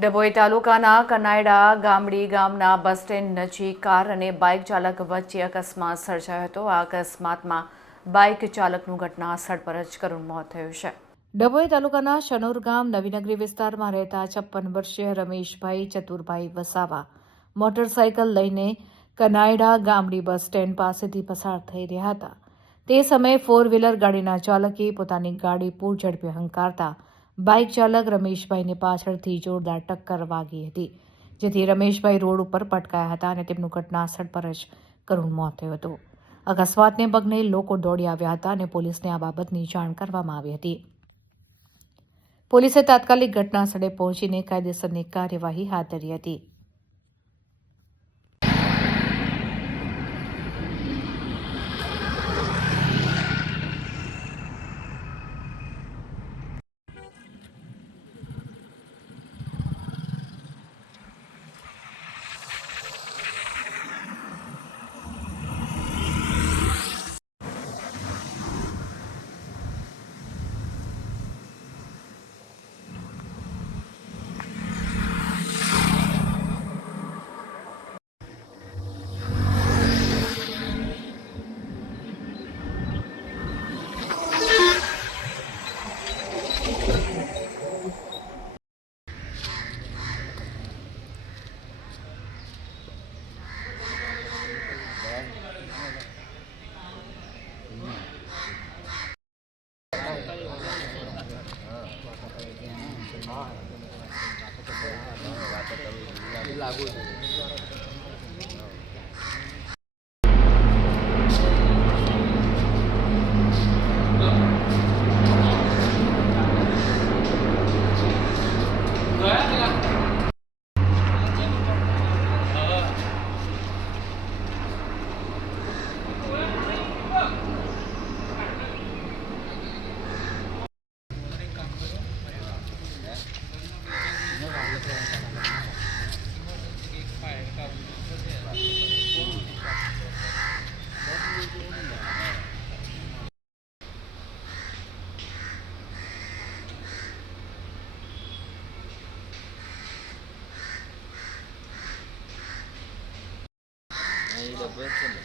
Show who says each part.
Speaker 1: ડભોઈ તાલુકાના કનાયડા ગામડી ગામના bus stand નજીક કાર અને બાઇક ચાલક વચ્ચે અકસ્માત સર્જાયો હતો. આ અકસ્માતમાં બાઇક ચાલકનું ઘટના સ્થળ પર જ કરુણ મોત થયું છે. ડભોઈ તાલુકાના શનોર ગામ નવીનગરી વિસ્તારમાં રહેતા છપ્પન વર્ષીય રમેશભાઈ ચતુરભાઈ વસાવા મોટરસાયકલ લઈને કનાયડા ગામડી બસ સ્ટેન્ડ પાસેથી પસાર થઈ રહ્યા હતા. તે સમયે ફોર વ્હીલર ગાડીના ચાલકે પોતાની ગાડી પૂર ઝડપે હંકારતા બાઇક ચાલક રમેશભાઈને પાછળથી જોરદાર ટક્કર વાગી હતી, જેથી રમેશભાઈ રોડ ઉપર પટકાયા હતા અને તેમનું ઘટના સ્થળ પર જ કરુણ મોત થયું હતું. અકસ્માતને પગને લોકો દોડી આવ્યા હતા અને પોલીસને આ બાબતની જાણ કરવામાં આવી હતી. પોલીસે તાત્કાલિક ઘટના સ્થળે પહોંચીને કાયદેસરની કાર્યવાહી હાથ ધરી હતી.
Speaker 2: लागू ડબ્બો જ છે ને